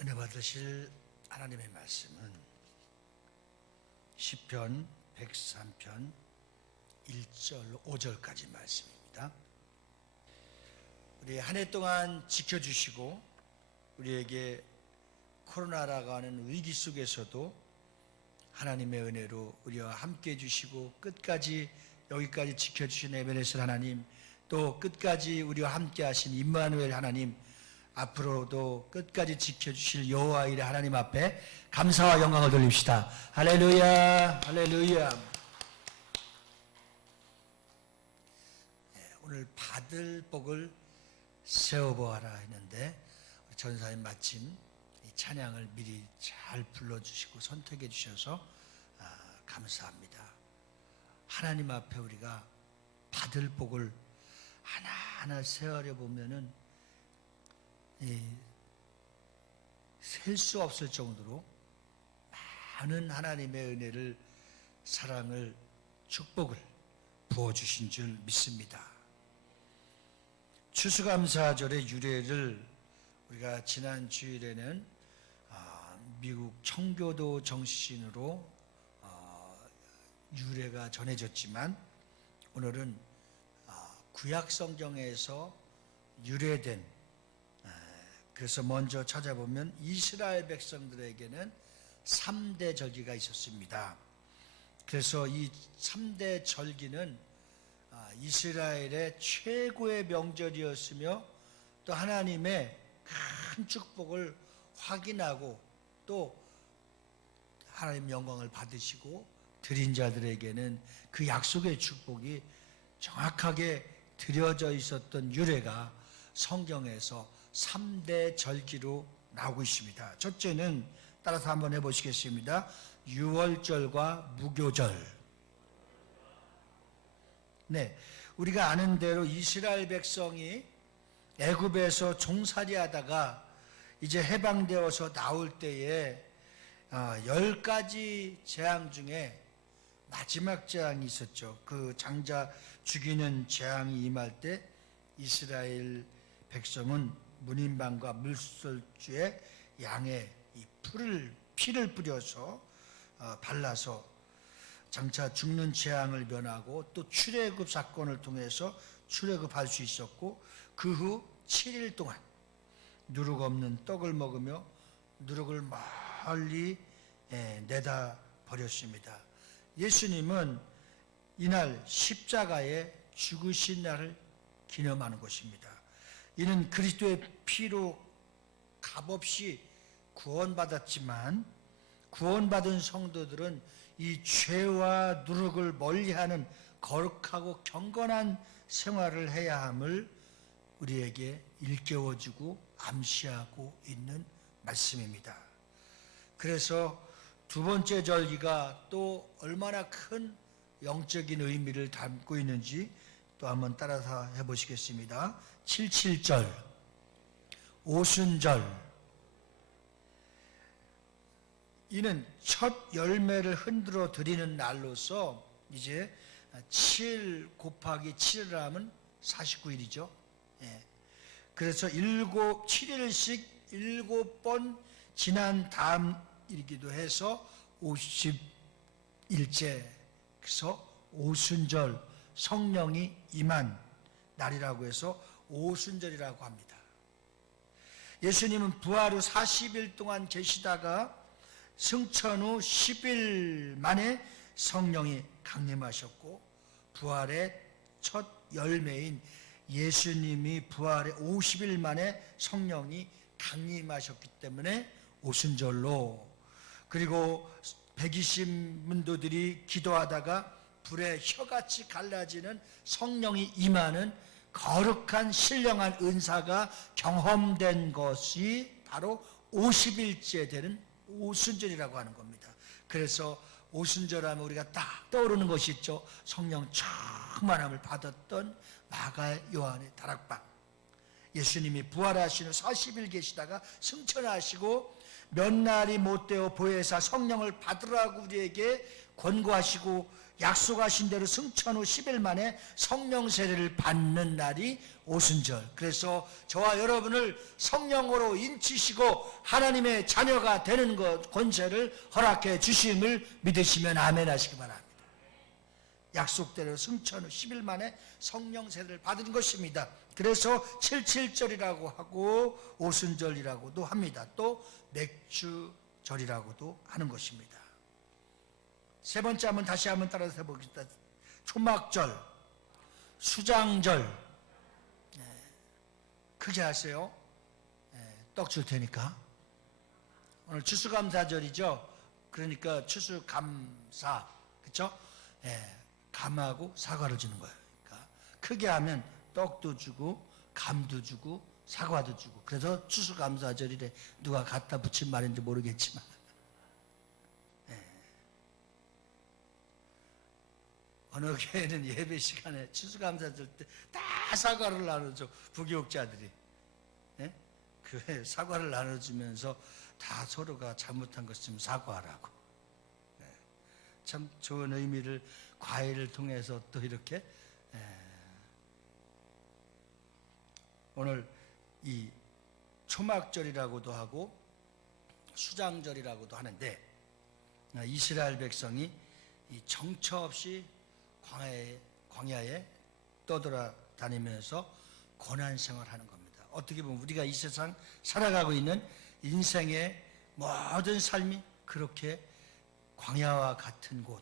은혜 받으실 하나님의 말씀은 시편 103편 1절 5절까지 말씀입니다. 우리 한 해 동안 지켜주시고 우리에게 코로나라고 하는 위기 속에서도 하나님의 은혜로 우리와 함께 해주시고 끝까지 여기까지 지켜주신 에베네셀 하나님, 또 끝까지 우리와 함께 하신 임마누엘 하나님, 앞으로도 끝까지 지켜주실 여호와의 하나님 앞에 감사와 영광을 돌립시다. 할렐루야, 할렐루야. 오늘 받을 복을 세워보아라 했는데 전사님 마침 이 찬양을 미리 잘 불러주시고 선택해 주셔서 감사합니다. 하나님 앞에 우리가 받을 복을 하나하나 세어려 보면은 셀 수 없을 정도로 많은 하나님의 은혜를, 사랑을, 축복을 부어주신 줄 믿습니다. 추수감사절의 유래를 우리가 지난 주일에는 미국 청교도 정신으로 유래가 전해졌지만 오늘은 구약 성경에서 유래된, 그래서 먼저 찾아보면 이스라엘 백성들에게는 3대 절기가 있었습니다. 그래서 이 3대 절기는 이스라엘의 최고의 명절이었으며 또 하나님의 큰 축복을 확인하고 또 하나님 영광을 받으시고 드린 자들에게는 그 약속의 축복이 정확하게 드려져 있었던 유래가 성경에서 3대 절기로 나오고 있습니다. 첫째는 따라서 한번 해보시겠습니다. 유월절과 무교절. 네, 우리가 아는 대로 이스라엘 백성이 애굽에서 종살이 하다가 이제 해방되어서 나올 때에 10가지 재앙 중에 마지막 재앙이 있었죠. 그 장자 죽이는 재앙이 임할 때 이스라엘 백성은 문인방과 물설주에 양의 이 피를 뿌려서 발라서 장차 죽는 재앙을 면하고 또 출애굽 사건을 통해서 출애굽할 수 있었고, 그 후 7일 동안 누룩 없는 떡을 먹으며 누룩을 멀리 내다 버렸습니다. 예수님은 이날 십자가에 죽으신 날을 기념하는 것입니다. 이는 그리스도의 피로 값없이 구원받았지만 구원받은 성도들은 이 죄와 누룩을 멀리하는 거룩하고 경건한 생활을 해야 함을 우리에게 일깨워주고 암시하고 있는 말씀입니다. 그래서 두 번째 절기가 또 얼마나 큰 영적인 의미를 담고 있는지 또 한번 따라서 해보시겠습니다. 77절, 오순절. 이는 첫 열매를 흔들어 드리는 날로서 이제 7 곱하기 7을 하면 49일이죠. 그래서 7일씩 7번 지난 다음이기도 해서 50일째, 그래서 오순절, 성령이 임한 날이라고 해서 오순절이라고 합니다. 예수님은 부활 후 40일 동안 계시다가 승천 후 10일 만에 성령이 강림하셨고, 부활의 첫 열매인 예수님이 부활의 50일 만에 성령이 강림하셨기 때문에 오순절로, 그리고 120문도들이 기도하다가 불에 혀같이 갈라지는 성령이 임하는 거룩한 신령한 은사가 경험된 것이 바로 50일째 되는 오순절이라고 하는 겁니다. 그래서 오순절하면 우리가 딱 떠오르는 것이 있죠. 성령 충만함을 받았던 마가 요한의 다락방. 예수님이 부활하신 후 40일 계시다가 승천하시고 몇 날이 못 되어 보혜사 성령을 받으라고 우리에게 권고하시고 약속하신 대로 승천 후 10일 만에 성령 세례를 받는 날이 오순절. 그래서 저와 여러분을 성령으로 인치시고 하나님의 자녀가 되는 것 권세를 허락해 주심을 믿으시면 아멘 하시기 바랍니다. 약속대로 승천 후 10일 만에 성령 세례를 받은 것입니다. 그래서 77절이라고 하고 오순절이라고도 합니다. 또 맥주절이라고도 하는 것입니다. 세 번째 한번 다시 한번 따라서 해보겠습니다. 초막절, 수장절. 크게 하세요. 떡 줄 테니까. 오늘 추수감사절이죠. 그러니까 추수감사, 그렇죠? 감하고 사과를 주는 거예요. 그러니까 크게 하면 떡도 주고 감도 주고 사과도 주고. 그래서 추수감사절이래. 누가 갖다 붙인 말인지 모르겠지만. 어느 교회는 예배 시간에 추수감사절 때 다 사과를 나눠줘. 부교육자들이. 교회 사과를 나눠주면서 다 서로가 잘못한 것 있으면 사과하라고. 참 좋은 의미를 과외를 통해서 또 이렇게 오늘 이 초막절이라고도 하고 수장절이라고도 하는데 이스라엘 백성이 이 정처 없이 광야에 떠돌아다니면서 고난 생활하는 겁니다. 어떻게 보면 우리가 이 세상 살아가고 있는 인생의 모든 삶이 그렇게 광야와 같은 곳.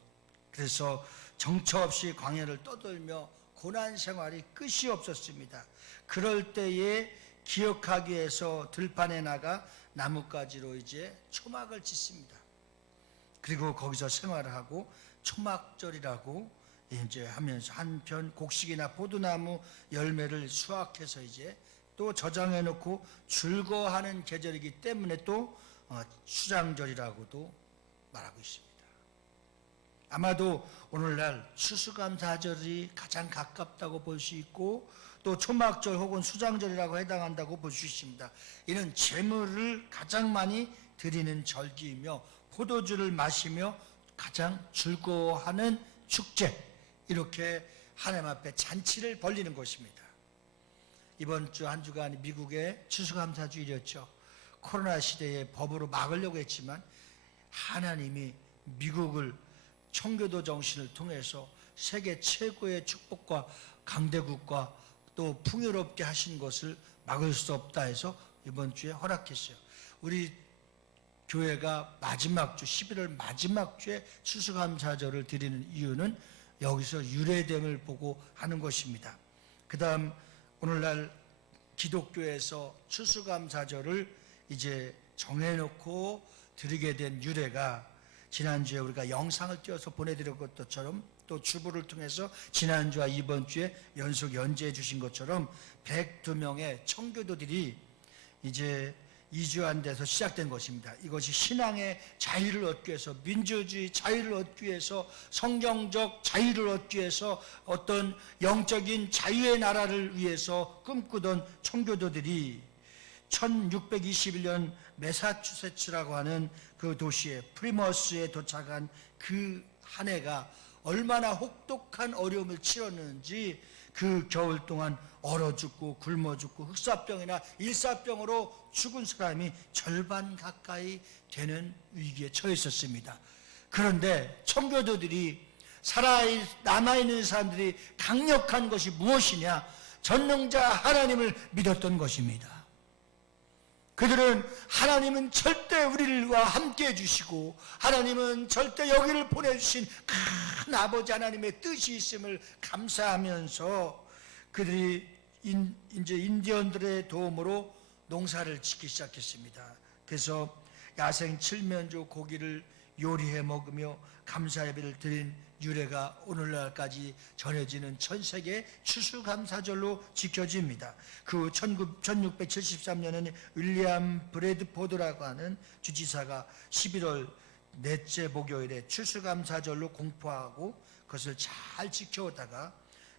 그래서 정처 없이 광야를 떠돌며 고난 생활이 끝이 없었습니다. 그럴 때에 기억하기 위해서 들판에 나가 나뭇가지로 이제 초막을 짓습니다. 그리고 거기서 생활을 하고 초막절이라고 이제 하면서 한편 곡식이나 포도나무 열매를 수확해서 이제 또 저장해 놓고 즐거워하는 계절이기 때문에 또 수장절이라고도 말하고 있습니다. 아마도 오늘날 추수감사절이 가장 가깝다고 볼 수 있고 또 초막절 혹은 수장절이라고 해당한다고 볼 수 있습니다. 이는 제물을 가장 많이 드리는 절기이며 포도주를 마시며 가장 즐거워하는 축제, 이렇게 하나님 앞에 잔치를 벌리는 것입니다. 이번 주 한 주간 미국의 추수감사주일이었죠. 코로나 시대에 법으로 막으려고 했지만 하나님이 미국을 청교도 정신을 통해서 세계 최고의 축복과 강대국과 또 풍요롭게 하신 것을 막을 수 없다 해서 이번 주에 허락했어요. 우리 교회가 마지막 주 11월 마지막 주에 추수감사절을 드리는 이유는 여기서 유래됨을 보고 하는 것입니다. 그 다음 오늘날 기독교에서 추수감사절을 이제 정해놓고 드리게 된 유래가 지난주에 우리가 영상을 띄워서 보내드렸던 것처럼 또 주부를 통해서 지난주와 이번 주에 연속 연재해 주신 것처럼 102명의 청교도들이 이제 2주 안 돼서 시작된 것입니다. 이것이 신앙의 자유를 얻기 위해서, 민주주의 자유를 얻기 위해서, 성경적 자유를 얻기 위해서, 어떤 영적인 자유의 나라를 위해서 꿈꾸던 청교도들이 1621년 매사추세츠라고 하는 그 도시에 프리머스에 도착한 그 한 해가 얼마나 혹독한 어려움을 치렀는지 그 겨울 동안 얼어 죽고 굶어 죽고 흑사병이나 일사병으로 죽은 사람이 절반 가까이 되는 위기에 처해 있었습니다. 그런데 청교도들이 남아있는 사람들이 강력한 것이 무엇이냐? 전능자 하나님을 믿었던 것입니다. 그들은 하나님은 절대 우리와 함께 해주시고 하나님은 절대 여기를 보내주신 큰 아버지 하나님의 뜻이 있음을 감사하면서 그들이 이제 인디언들의 도움으로 농사를 짓기 시작했습니다. 그래서 야생 칠면조 고기를 요리해 먹으며 감사 예배를 드린 유래가 오늘날까지 전해지는 전 세계 추수감사절로 지켜집니다. 그 1673년에는 윌리엄 브래드포드라고 하는 주지사가 11월 넷째 목요일에 추수감사절로 공포하고 그것을 잘 지켜오다가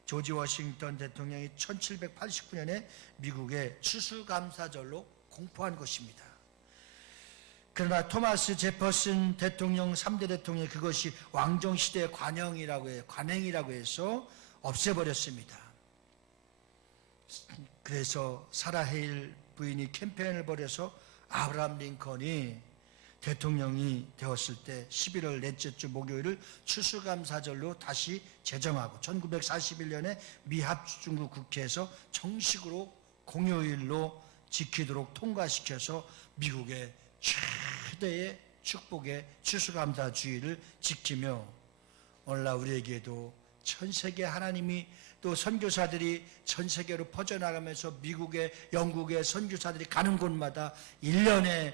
조지 워싱턴 대통령이 1789년에 미국의 추수감사절로 공포한 것입니다. 그러나 토마스 제퍼슨 대통령, 3대 대통령이 그것이 왕정시대의 관행이라고 해서 없애버렸습니다. 그래서 사라 헤일 부인이 캠페인을 벌여서 아브라함 링컨이 대통령이 되었을 때 11월 넷째 주 목요일을 추수감사절로 다시 제정하고 1941년에 미합중국 국회에서 정식으로 공휴일로 지키도록 통과시켜서 미국의 최대의 축복의 추수감사주의를 지키며 오늘날 우리에게도 전 세계 하나님이 또 선교사들이 전 세계로 퍼져나가면서 미국의 영국의 선교사들이 가는 곳마다 1년에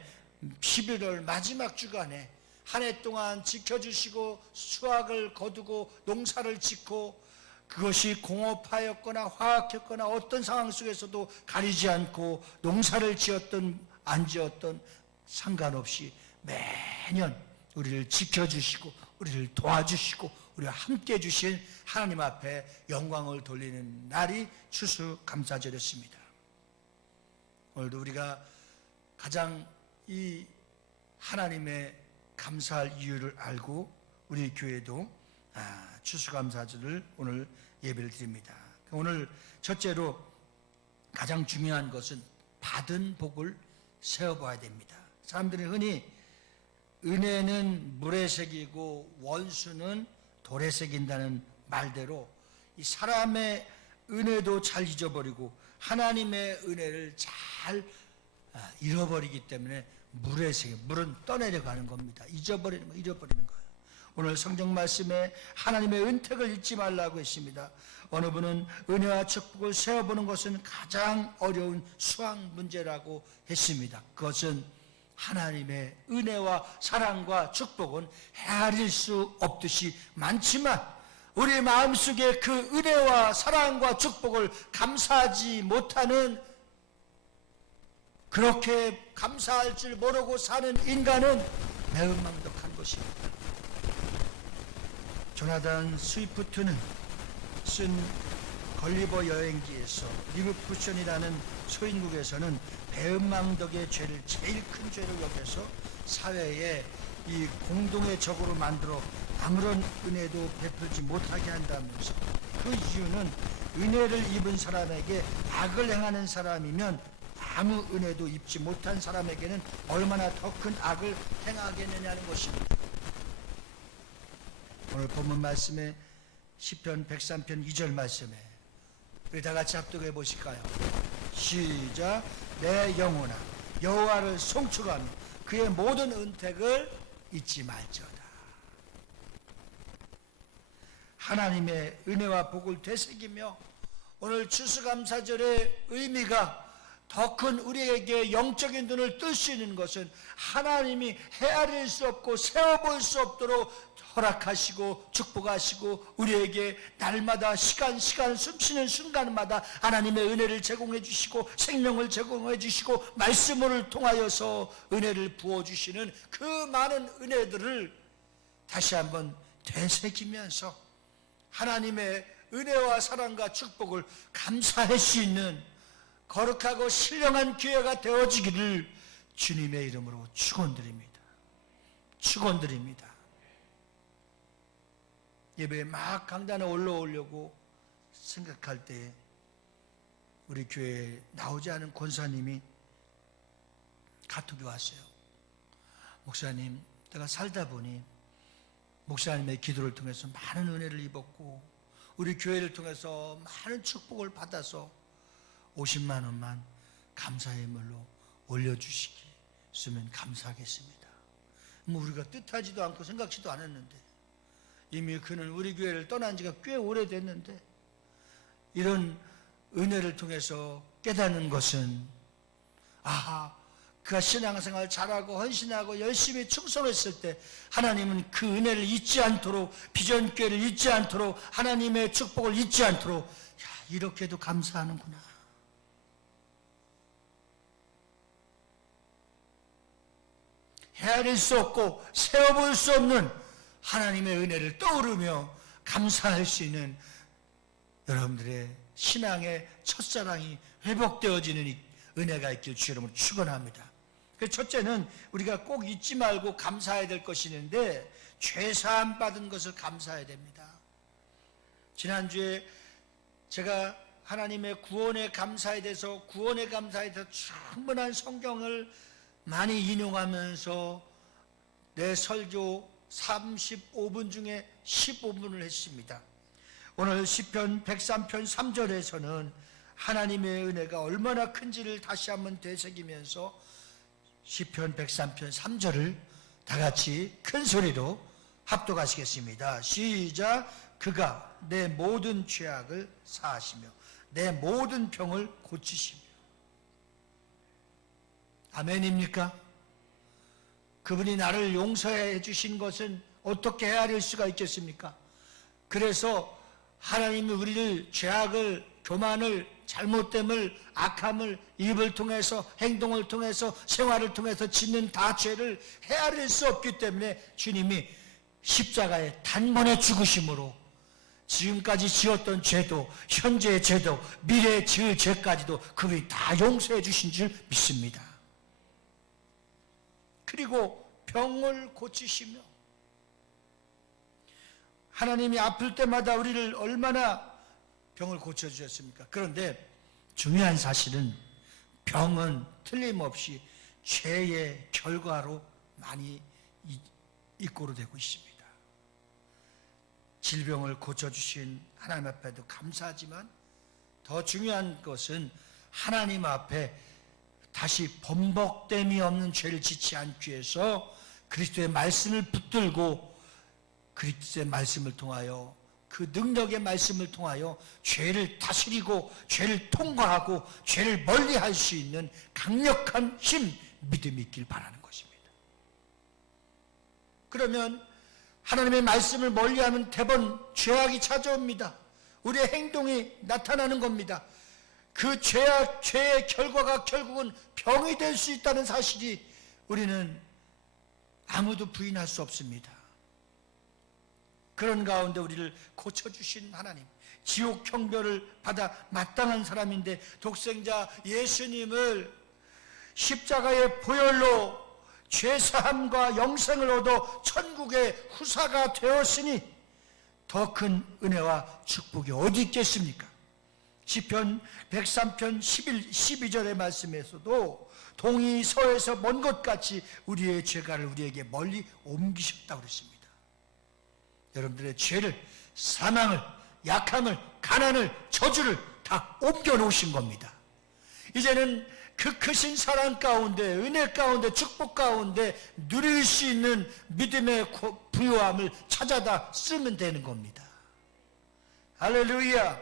11월 마지막 주간에 한 해 동안 지켜주시고 수확을 거두고 농사를 짓고 그것이 공업하였거나 화학했거나 어떤 상황 속에서도 가리지 않고 농사를 지었던 안 지었던 상관없이 매년 우리를 지켜주시고 우리를 도와주시고 우리와 함께 해주신 하나님 앞에 영광을 돌리는 날이 추수감사절이었습니다. 오늘도 우리가 가장 이 하나님의 감사할 이유를 알고 우리 교회도 추수감사절을 오늘 예배를 드립니다. 오늘 첫째로 가장 중요한 것은 받은 복을 세어봐야 됩니다. 사람들이 흔히 은혜는 물에 새기고 원수는 돌에 새긴다는 말대로 이 사람의 은혜도 잘 잊어버리고 하나님의 은혜를 잘 잃어버리기 때문에 물에 새겨 물은 떠내려가는 겁니다. 잃어버리는 거예요. 오늘 성경 말씀에 하나님의 은택을 잊지 말라고 했습니다. 어느 분은 은혜와 축복을 세어보는 것은 가장 어려운 수학 문제라고 했습니다. 그것은 하나님의 은혜와 사랑과 축복은 헤아릴 수 없듯이 많지만 우리 마음속에 그 은혜와 사랑과 축복을 감사하지 못하는 그렇게 감사할 줄 모르고 사는 인간은 매운망덕한 것입니다. 조나단 스위프트는 쓴 걸리버 여행기에서 미국 쿠션이라는 소인국에서는 배은망덕의 죄를 제일 큰 죄로 여겨서 사회에 이 공동의 적으로 만들어 아무런 은혜도 베풀지 못하게 한다면서 그 이유는 은혜를 입은 사람에게 악을 행하는 사람이면 아무 은혜도 입지 못한 사람에게는 얼마나 더 큰 악을 행하겠느냐는 것입니다. 오늘 본문 말씀에 시편 103편 2절 말씀에 우리 다 같이 합독해 보실까요? 시작. 내 영혼아 여호와를 송축하며 그의 모든 은택을 잊지 말지어다. 하나님의 은혜와 복을 되새기며 오늘 추수감사절의 의미가 더 큰 우리에게 영적인 눈을 뜰 수 있는 것은 하나님이 헤아릴 수 없고 세어볼 수 없도록 허락하시고 축복하시고 우리에게 날마다 시간 숨쉬는 순간마다 하나님의 은혜를 제공해 주시고 생명을 제공해 주시고 말씀을 통하여서 은혜를 부어주시는 그 많은 은혜들을 다시 한번 되새기면서 하나님의 은혜와 사랑과 축복을 감사할 수 있는 거룩하고 신령한 기회가 되어지기를 주님의 이름으로 축원드립니다. 축원드립니다. 예배에 막 강단에 올라오려고 생각할 때 우리 교회에 나오지 않은 권사님이 카톡이 왔어요. 목사님, 내가 살다 보니 목사님의 기도를 통해서 많은 은혜를 입었고 우리 교회를 통해서 많은 축복을 받아서 50만 원만 감사의 물로 올려주시면 감사하겠습니다. 뭐 우리가 뜻하지도 않고 생각지도 않았는데 이미 그는 우리 교회를 떠난 지가 꽤 오래됐는데 이런 은혜를 통해서 깨닫는 것은 그가 신앙생활 잘하고 헌신하고 열심히 충성했을 때 하나님은 그 은혜를 잊지 않도록 비전교회를 잊지 않도록 하나님의 축복을 잊지 않도록 이렇게도 감사하는구나. 헤아릴 수 없고 세어볼 수 없는 하나님의 은혜를 떠오르며 감사할 수 있는 여러분들의 신앙의 첫사랑이 회복되어지는 이 은혜가 있길 주 여러분 축원합니다. 그 첫째는 우리가 꼭 잊지 말고 감사해야 될 것이 있는데, 죄사함 받은 것을 감사해야 됩니다. 지난주에 제가 하나님의 구원의 감사에 대해서 충분한 성경을 많이 인용하면서 내 설교 35분 중에 15분을 했습니다. 오늘 시편 103편 3절에서는 하나님의 은혜가 얼마나 큰지를 다시 한번 되새기면서 시편 103편 3절을 다 같이 큰 소리로 합독하시겠습니다. 시작. 그가 내 모든 죄악을 사하시며 내 모든 병을 고치시며. 아멘입니까? 그분이 나를 용서해 주신 것은 어떻게 헤아릴 수가 있겠습니까? 그래서 하나님이 우리를 죄악을, 교만을, 잘못됨을, 악함을 입을 통해서, 행동을 통해서, 생활을 통해서 짓는 다 죄를 헤아릴 수 없기 때문에 주님이 십자가에 단번에 죽으심으로 지금까지 지었던 죄도, 현재의 죄도, 미래에 지을 죄까지도 그분이 다 용서해 주신 줄 믿습니다. 그리고 병을 고치시며, 하나님이 아플 때마다 우리를 얼마나 병을 고쳐주셨습니까? 그런데 중요한 사실은 병은 틀림없이 죄의 결과로 많이 입고로 되고 있습니다. 질병을 고쳐주신 하나님 앞에도 감사하지만 더 중요한 것은 하나님 앞에 다시 번복됨이 없는 죄를 짓지 않기 위해서 그리스도의 말씀을 붙들고 그리스도의 말씀을 통하여, 그 능력의 말씀을 통하여 죄를 다스리고 죄를 통과하고 죄를 멀리할 수 있는 강력한 힘, 믿음이 있길 바라는 것입니다. 그러면 하나님의 말씀을 멀리하면 대번 죄악이 찾아옵니다. 우리의 행동이 나타나는 겁니다. 그 죄의 결과가 결국은 병이 될 수 있다는 사실이 우리는 아무도 부인할 수 없습니다. 그런 가운데 우리를 고쳐주신 하나님, 지옥 형벌을 받아 마땅한 사람인데 독생자 예수님을 십자가의 보혈로 죄사함과 영생을 얻어 천국의 후사가 되었으니 더 큰 은혜와 축복이 어디 있겠습니까? 시편 103편 12절의 말씀에서도 동이 서에서 먼 것 같이 우리의 죄가를 우리에게 멀리 옮기셨다고 그랬습니다. 여러분들의 죄를, 사망을, 약함을, 가난을, 저주를 다 옮겨놓으신 겁니다. 이제는 그 크신 사랑 가운데, 은혜 가운데, 축복 가운데 누릴 수 있는 믿음의 부요함을 찾아다 쓰면 되는 겁니다. 할렐루야.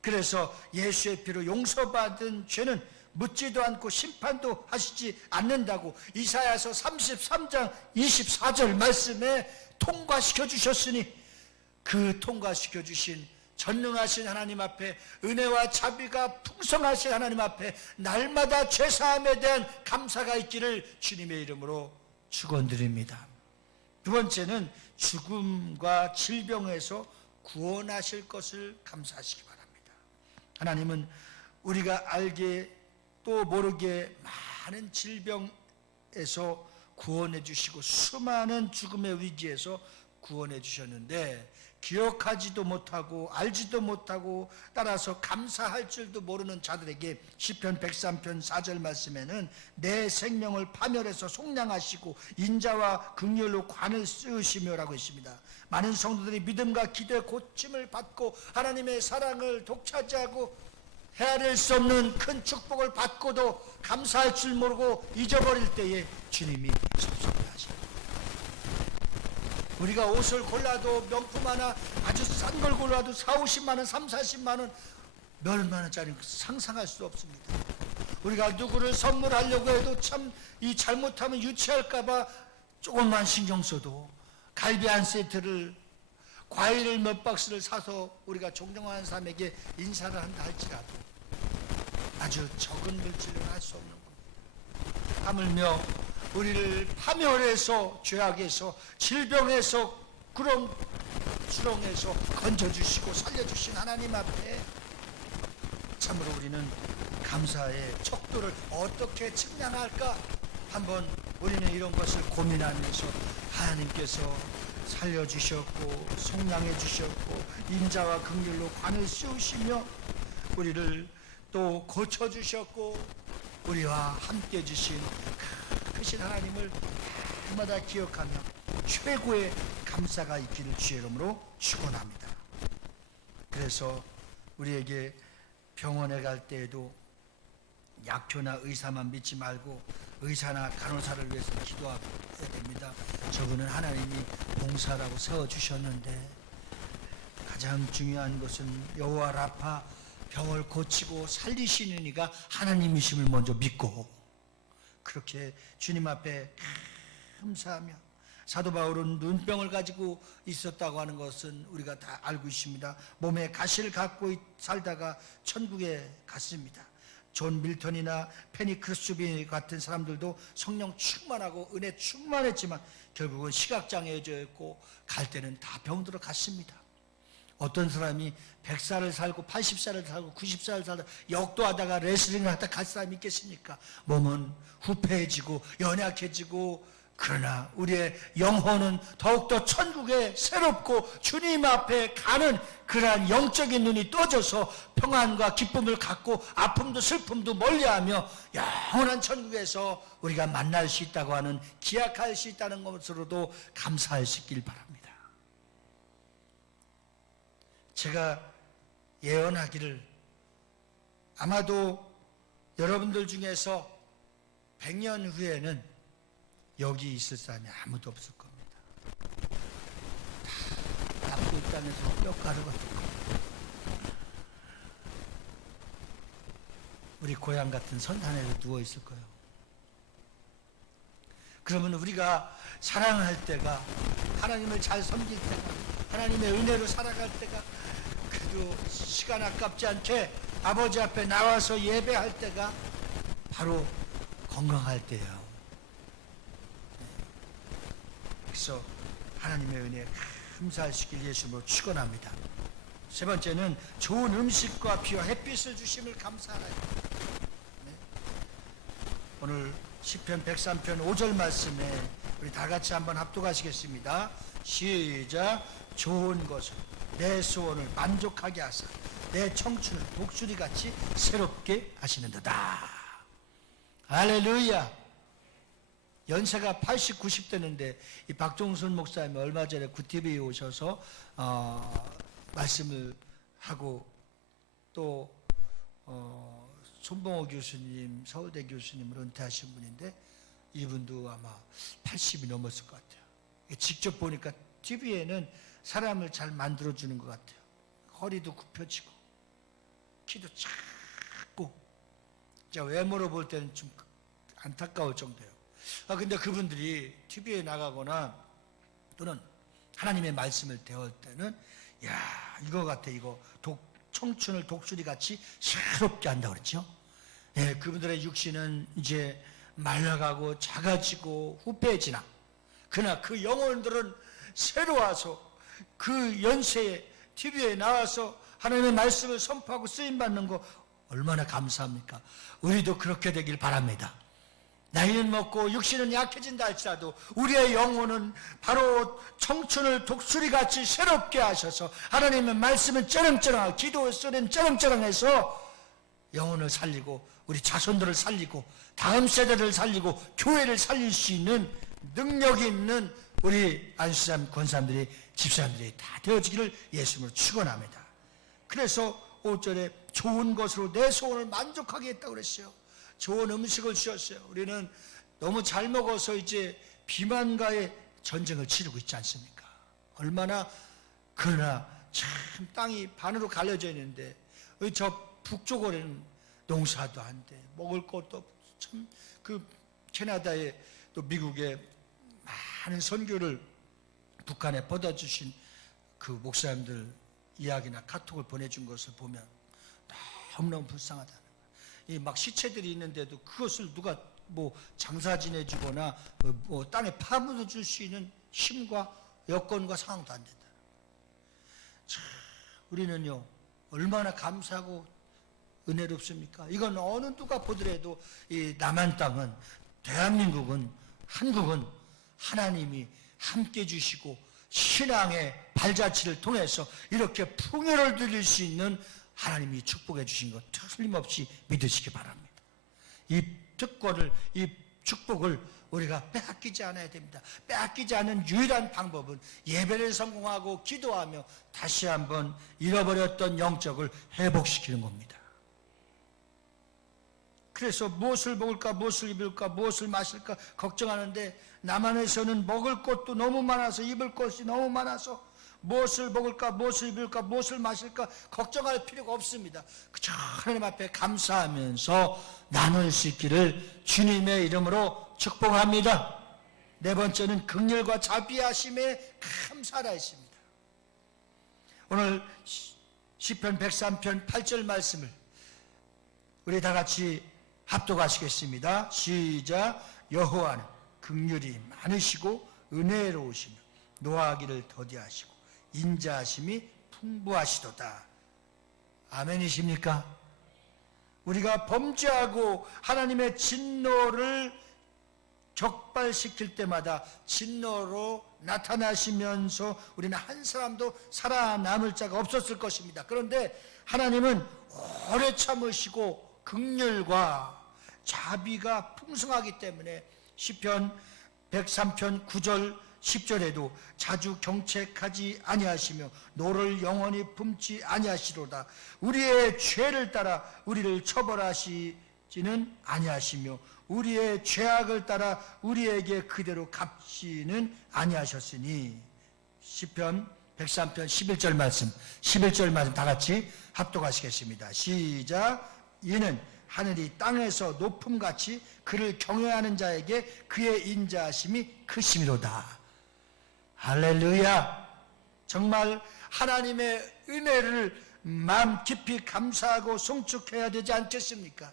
그래서 예수의 피로 용서받은 죄는 묻지도 않고 심판도 하시지 않는다고 이사야서 33장 24절 말씀에 통과시켜 주셨으니, 그 통과시켜 주신 전능하신 하나님 앞에, 은혜와 자비가 풍성하신 하나님 앞에 날마다 죄사함에 대한 감사가 있기를 주님의 이름으로 축원드립니다. 두 번째는 죽음과 질병에서 구원하실 것을 감사하시기 바랍니다. 하나님은 우리가 알게 또 모르게 많은 질병에서 구원해 주시고 수많은 죽음의 위기에서 구원해 주셨는데, 기억하지도 못하고 알지도 못하고 따라서 감사할 줄도 모르는 자들에게 시편 103편 4절 말씀에는 내 생명을 파멸해서 속량하시고 인자와 긍휼로 관을 쓰시며라고 했습니다. 많은 성도들이 믿음과 기도의 고침을 받고 하나님의 사랑을 독차지하고 헤아릴 수 없는 큰 축복을 받고도 감사할 줄 모르고 잊어버릴 때에 주님이 섭섭해하십니다. 우리가 옷을 골라도 명품 하나 아주 싼 걸 골라도 40, 50만 원, 30, 40만 원, 몇만 원짜리 상상할 수 없습니다. 우리가 누구를 선물하려고 해도 참 이 잘못하면 유치할까봐 조금만 신경 써도 갈비 한 세트를, 과일을 몇 박스를 사서 우리가 존경하는 사람에게 인사를 한다 할지라도 아주 적은 물질은 할 수 없는 겁니다. 하물며 우리를 파멸해서, 죄악에서, 질병에서, 그런 수렁에서 건져주시고 살려주신 하나님 앞에 참으로 우리는 감사의 척도를 어떻게 측량할까? 한번 우리는 이런 것을 고민하면서 하나님께서 살려주셨고 속량해 주셨고 인자와 긍휼로 관을 씌우시며 우리를 또 고쳐주셨고 우리와 함께 주신 크신 하나님을 날마다 기억하며 최고의 감사가 있기를 주의 이름으로 축원합니다. 그래서 우리에게 병원에 갈 때에도 약효나 의사만 믿지 말고 의사나 간호사를 위해서 기도해야 됩니다. 저분은 하나님이 봉사라고 세워주셨는데 가장 중요한 것은 여호와 라파 병을 고치고 살리시는 이가 하나님이심을 먼저 믿고 그렇게 주님 앞에 감사하며 사도 바울은 눈병을 가지고 있었다고 하는 것은 우리가 다 알고 있습니다. 몸에 가시를 갖고 살다가 천국에 갔습니다. 존 밀턴이나 페니 크루스비 같은 사람들도 성령 충만하고 은혜 충만했지만 결국은 시각장애였고 갈 때는 다 병들어 갔습니다. 어떤 사람이 100살을 살고 80살을 살고 90살을 살다 역도하다가 레슬링을 하다 갈 사람이 있겠습니까? 몸은 후패해지고 연약해지고 그러나 우리의 영혼은 더욱더 천국에 새롭고 주님 앞에 가는 그러한 영적인 눈이 떠져서 평안과 기쁨을 갖고 아픔도 슬픔도 멀리하며 영원한 천국에서 우리가 만날 수 있다고 하는 기약할 수 있다는 것으로도 감사할 수 있길 바랍니다. 제가 예언하기를 아마도 여러분들 중에서 100년 후에는 여기 있을 사람이 아무도 없을 겁니다. 다 남부 땅에서 뼈가루가 될 겁니다. 우리 고향 같은 선산에서 누워 있을 거예요. 그러면 우리가 사랑할 때가 하나님을 잘 섬길 때가 하나님의 은혜로 살아갈 때가 그래도 시간 아깝지 않게 아버지 앞에 나와서 예배할 때가 바로 건강할 때예요. 그래서 하나님의 은혜에 감사하시길 예수님으로 축원합니다. 세 번째는 좋은 음식과 비와 햇빛을 주심을 감사하라. 네. 오늘 시편 103편 5절 말씀에 우리 다 같이 한번 합독하시겠습니다. 시작. 좋은 것을 내 소원을 만족하게 하사 내 청춘을 독수리같이 새롭게 하시는도다. 할렐루야. 연세가 80, 90대는데 이 박종순 목사님이 얼마 전에 구TV에 오셔서 말씀을 하고 또 손봉호 교수님, 서울대 교수님을 은퇴하신 분인데 이분도 아마 80이 넘었을 것 같아요. 직접 보니까 TV에는 사람을 잘 만들어주는 것 같아요. 허리도 굽혀지고 키도 작고 제가 외모로 볼 때는 좀 안타까울 정도예요. 근데 그분들이 TV에 나가거나 또는 하나님의 말씀을 대할 때는 야 이거 같아 이거 청춘을 독수리같이 새롭게 한다고 그랬죠. 예, 그분들의 육신은 이제 말라가고 작아지고 후패해지나 그러나 그 영혼들은 새로워서 그 연세에 TV에 나와서 하나님의 말씀을 선포하고 쓰임받는 거 얼마나 감사합니까? 우리도 그렇게 되길 바랍니다. 나이는 먹고 육신은 약해진다 할지라도 우리의 영혼은 바로 청춘을 독수리같이 새롭게 하셔서 하나님의 말씀은 쩌렁쩌렁하고 기도 소리는 쩌렁쩌렁해서 영혼을 살리고 우리 자손들을 살리고 다음 세대를 살리고 교회를 살릴 수 있는 능력이 있는 우리 안수사람 권사님들이 집사람들이 다 되어지기를 예수님으로 축원합니다. 그래서 5절에 좋은 것으로 내 소원을 만족하게 했다고 그랬어요. 좋은 음식을 주셨어요. 우리는 너무 잘 먹어서 이제 비만과의 전쟁을 치르고 있지 않습니까? 얼마나 그러나 참 땅이 반으로 갈려져 있는데 저 북쪽으로는 농사도 안 돼. 먹을 것도 참 그 캐나다에 또 미국에 많은 선교를 북한에 뻗어주신 그 목사님들 이야기나 카톡을 보내준 것을 보면 너무너무 불쌍하다. 이 막 시체들이 있는데도 그것을 누가 뭐 장사 지내주거나 뭐 땅에 파묻어 줄 수 있는 힘과 여건과 상황도 안 된다. 참, 우리는요 얼마나 감사하고 은혜롭습니까? 이건 어느 누가 보더라도 이 남한 땅은 대한민국은, 한국은 하나님이 함께 주시고 신앙의 발자취를 통해서 이렇게 풍요를 누릴 수 있는 하나님이 축복해 주신 것 틀림없이 믿으시기 바랍니다. 이 특권을, 이 축복을 우리가 빼앗기지 않아야 됩니다. 빼앗기지 않는 유일한 방법은 예배를 성공하고 기도하며 다시 한번 잃어버렸던 영적을 회복시키는 겁니다. 그래서 무엇을 먹을까, 무엇을 입을까, 무엇을 마실까 걱정하는데 남한에서는 먹을 것도 너무 많아서, 입을 것이 너무 많아서 무엇을 먹을까, 무엇을 입을까, 무엇을 마실까 걱정할 필요가 없습니다. 그저 하나님 앞에 감사하면서 나눌 수 있기를 주님의 이름으로 축복합니다. 네 번째는 긍휼과 자비하심에 감사하라 했습니다. 오늘 시편 103편 8절 말씀을 우리 다 같이 합독하시겠습니다. 시작. 여호와는 긍휼이 많으시고 은혜로우시며 노하기를 더디하시고 인자하심이 풍부하시도다. 아멘이십니까? 우리가 범죄하고 하나님의 진노를 적발시킬 때마다 진노로 나타나시면서 우리는 한 사람도 살아남을 자가 없었을 것입니다. 그런데 하나님은 오래 참으시고 긍휼과 자비가 풍성하기 때문에 시편 103편 9절 10절에도 자주 경책하지 아니하시며 노를 영원히 품지 아니하시로다. 우리의 죄를 따라 우리를 처벌하시지는 아니하시며 우리의 죄악을 따라 우리에게 그대로 갚지는 아니하셨으니. 시편 103편 11절 말씀, 11절 말씀 다 같이 합독하시겠습니다. 시작. 이는 하늘이 땅에서 높음같이 그를 경외하는 자에게 그의 인자하심이 크심이로다. 할렐루야. 정말 하나님의 은혜를 마음 깊이 감사하고 송축해야 되지 않겠습니까?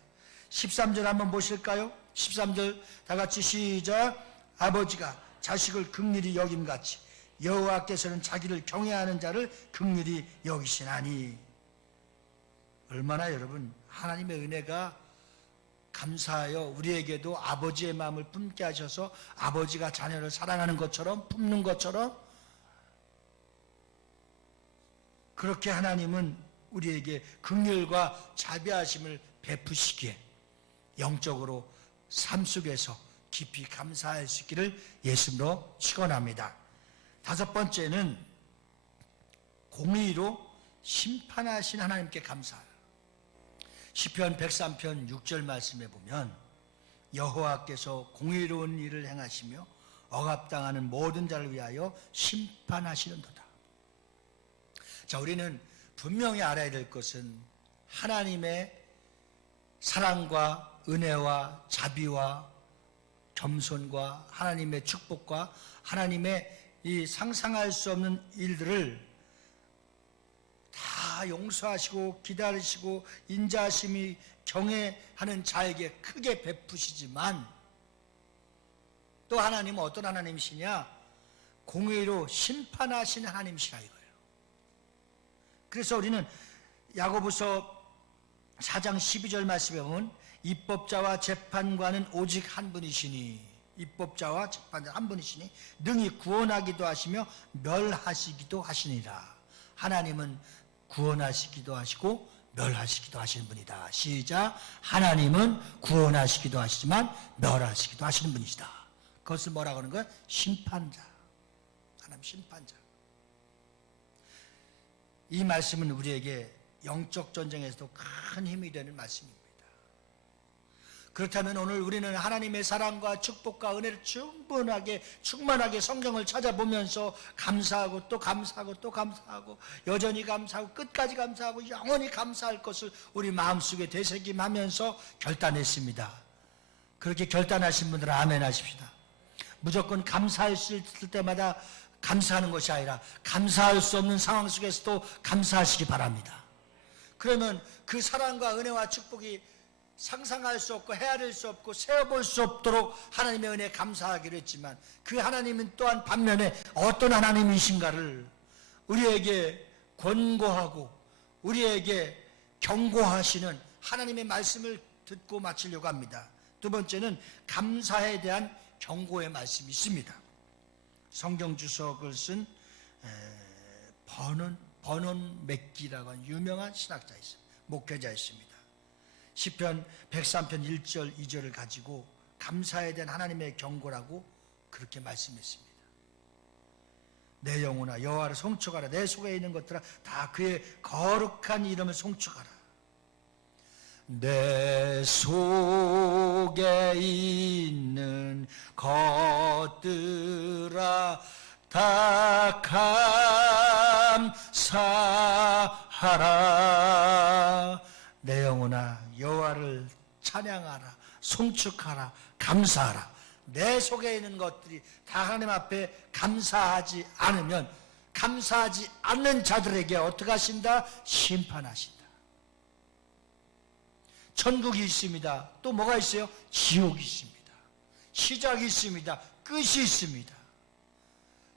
13절 한번 보실까요? 13절 다 같이 시작. 아버지가 자식을 긍휼히 여김같이 여호와께서는 자기를 경외하는 자를 긍휼히 여기시나니. 얼마나 여러분 하나님의 은혜가 감사하여 우리에게도 아버지의 마음을 품게 하셔서 아버지가 자녀를 사랑하는 것처럼 품는 것처럼 그렇게 하나님은 우리에게 긍휼과 자비하심을 베푸시기에 영적으로 삶 속에서 깊이 감사할 수 있기를 예수님으로 축원합니다. 다섯 번째는 공의로 심판하신 하나님께 감사하라. 시편 103편 6절 말씀에 보면 여호와께서 공의로운 일을 행하시며 억압당하는 모든 자를 위하여 심판하시는도다. 자, 우리는 분명히 알아야 될 것은 하나님의 사랑과 은혜와 자비와 겸손과 하나님의 축복과 하나님의 이 상상할 수 없는 일들을 다 용서하시고 기다리시고 인자하심이 경외하는 자에게 크게 베푸시지만 또 하나님은 어떤 하나님이시냐? 공의로 심판하시는 하나님이시라 이거예요. 그래서 우리는 야고보서 4장 12절 말씀에 보면 입법자와 재판관은 오직 한 분이시니, 입법자와 재판관 한 분이시니 능히 구원하기도 하시며 멸하시기도 하시니라. 하나님은 구원하시기도 하시고 멸하시기도 하시는 분이다. 시작. 하나님은 구원하시기도 하시지만 멸하시기도 하시는 분이시다. 그것을 뭐라고 하는 거야? 심판자. 하나님 심판자. 이 말씀은 우리에게 영적 전쟁에서도 큰 힘이 되는 말씀입니다. 그렇다면 오늘 우리는 하나님의 사랑과 축복과 은혜를 충만하게 성경을 찾아보면서 감사하고 또 감사하고 또 감사하고 여전히 감사하고 끝까지 감사하고 영원히 감사할 것을 우리 마음속에 되새김하면서 결단했습니다. 그렇게 결단하신 분들은 아멘 하십시다. 무조건 감사할 수 있을 때마다 감사하는 것이 아니라 감사할 수 없는 상황 속에서도 감사하시기 바랍니다. 그러면 그 사랑과 은혜와 축복이 상상할 수 없고 헤아릴 수 없고 세어볼 수 없도록 하나님의 은혜에 감사하기로 했지만 그 하나님은 또한 반면에 어떤 하나님이신가를 우리에게 권고하고 우리에게 경고하시는 하나님의 말씀을 듣고 마치려고 합니다. 두 번째는 감사에 대한 경고의 말씀이 있습니다. 성경 주석을 쓴 버논 맥기라고 하는 유명한 신학자 있습니다. 목회자 있습니다. 시편 103편 1절 2절을 가지고 감사에 대한 하나님의 경고라고 그렇게 말씀했습니다. 내 영혼아 여호와를 송축하라. 내 속에 있는 것들아 다 그의 거룩한 이름을 송축하라. 내 속에 있는 것들아 다 감사하라. 내 영혼아 여호와를 찬양하라. 송축하라. 감사하라. 내 속에 있는 것들이 다 하나님 앞에 감사하지 않으면 감사하지 않는 자들에게 어떻게 하신다? 심판하신다. 천국이 있습니다. 또 뭐가 있어요? 지옥이 있습니다. 시작이 있습니다. 끝이 있습니다.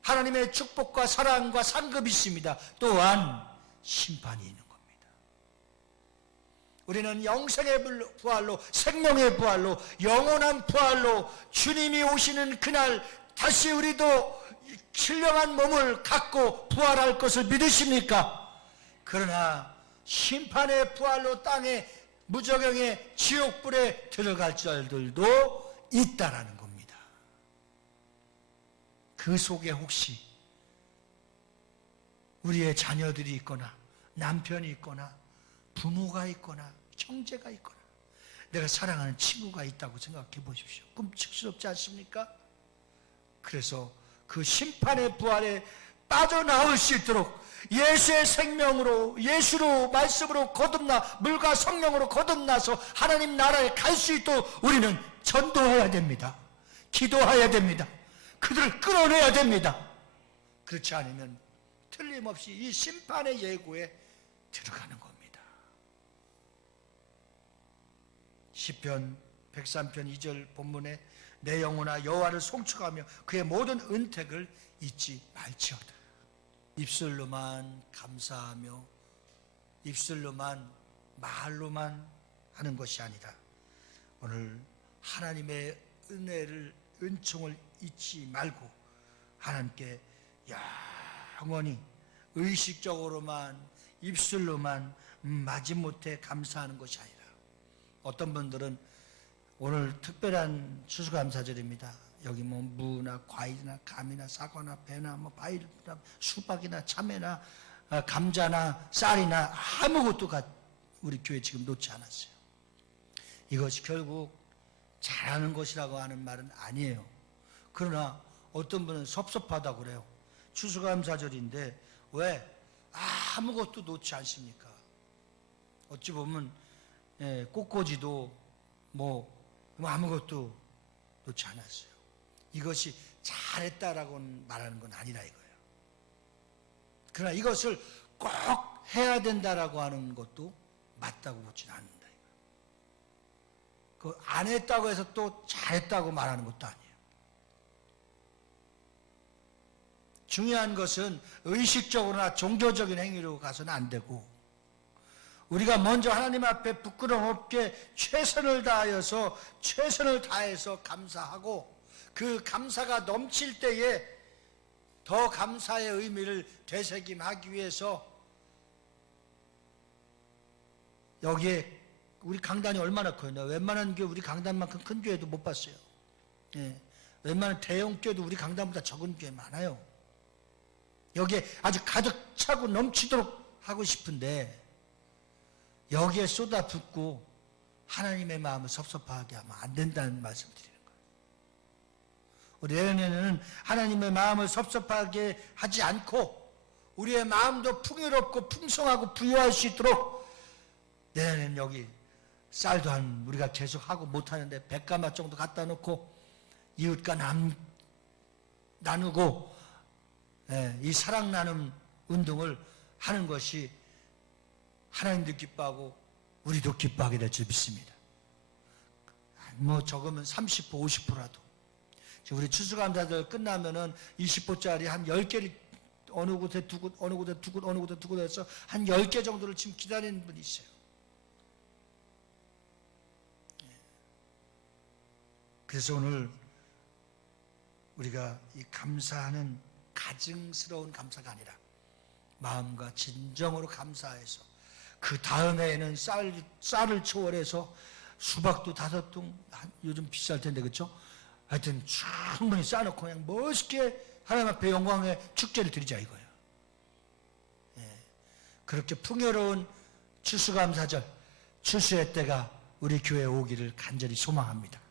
하나님의 축복과 사랑과 상급이 있습니다. 또한 심판이 있는 겁니다. 우리는 영생의 부활로, 생명의 부활로, 영원한 부활로 주님이 오시는 그날 다시 우리도 신령한 몸을 갖고 부활할 것을 믿으십니까? 그러나 심판의 부활로 땅에 무저경의 지옥불에 들어갈 자들도 있다라는 겁니다. 그 속에 혹시 우리의 자녀들이 있거나 남편이 있거나 부모가 있거나 형제가 있거나 내가 사랑하는 친구가 있다고 생각해 보십시오. 끔찍스럽지 않습니까? 그래서 그 심판의 부활에 빠져나올 수 있도록 예수의 생명으로, 예수로, 말씀으로 거듭나, 물과 성령으로 거듭나서 하나님 나라에 갈 수 있도록 우리는 전도해야 됩니다. 기도해야 됩니다. 그들을 끌어내야 됩니다. 그렇지 않으면 틀림없이 이 심판의 예고에 들어가는 겁니다. 시편 103편 2절 본문에 내 영혼아 여호와를 송축하며 그의 모든 은택을 잊지 말지어다. 입술로만 감사하며 입술로만 말로만 하는 것이 아니라 오늘 하나님의 은혜를 은총을 잊지 말고 하나님께 영원히 의식적으로만 입술로만 마지못해 감사하는 것이 아니라 어떤 분들은 오늘 특별한 추수감사절입니다. 여기 뭐 무나 과일이나 감이나 사과나 배나 뭐 과일이나 수박이나 참외나 감자나 쌀이나 아무것도 우리 교회 지금 놓지 않았어요. 이것이 결국 잘하는 것이라고 하는 말은 아니에요. 그러나 어떤 분은 섭섭하다고 그래요. 추수감사절인데 왜 아무것도 놓지 않습니까? 어찌 보면 꽃꽂이도 뭐 아무것도 놓지 않았어요. 이것이 잘했다라고 말하는 건 아니라 이거예요. 그러나 이것을 꼭 해야 된다라고 하는 것도 맞다고 보지는 않는다. 그 안 했다고 해서 또 잘했다고 말하는 것도 아니에요. 중요한 것은 의식적으로나 종교적인 행위로 가서는 안 되고 우리가 먼저 하나님 앞에 부끄럼 없게 최선을 다해서 감사하고 그 감사가 넘칠 때에 더 감사의 의미를 되새김하기 위해서 여기에 우리 강단이 얼마나 커요? 웬만한 교회 우리 강단만큼 큰 교회도 못 봤어요. 웬만한 대형 교회도 우리 강단보다 적은 교회 많아요. 여기에 아주 가득 차고 넘치도록 하고 싶은데 여기에 쏟아붓고 하나님의 마음을 섭섭하게 하면 안 된다는 말씀 드리는 거예요. 우리 내년에는 하나님의 마음을 섭섭하게 하지 않고 우리의 마음도 풍요롭고 풍성하고 부유할 수 있도록 내년에는 여기 쌀도 우리가 계속 하고 못하는데 100가마 정도 갖다 놓고 이웃과 나누고 이 사랑 나눔 운동을 하는 것이 하나님도 기뻐하고 우리도 기뻐하게 될 줄 믿습니다. 뭐 적으면 30%, 50%라도. 우리 추수감사절 끝나면은 20포짜리 한 10개를 어느 곳에 두고 어느 곳에 두고 어느 곳에 두고 해서 한 10개 정도를 지금 기다리는 분이 있어요. 그래서 오늘 우리가 이 감사하는 가증스러운 감사가 아니라 마음과 진정으로 감사해서 그 다음에는 쌀을 초월해서 수박도 5통, 요즘 비쌀 텐데 그렇죠? 하여튼 충분히 싸놓고 그냥 멋있게 하나님 앞에 영광의 축제를 드리자 이거예요. 예. 그렇게 풍요로운 추수감사절, 추수의 때가 우리 교회에 오기를 간절히 소망합니다.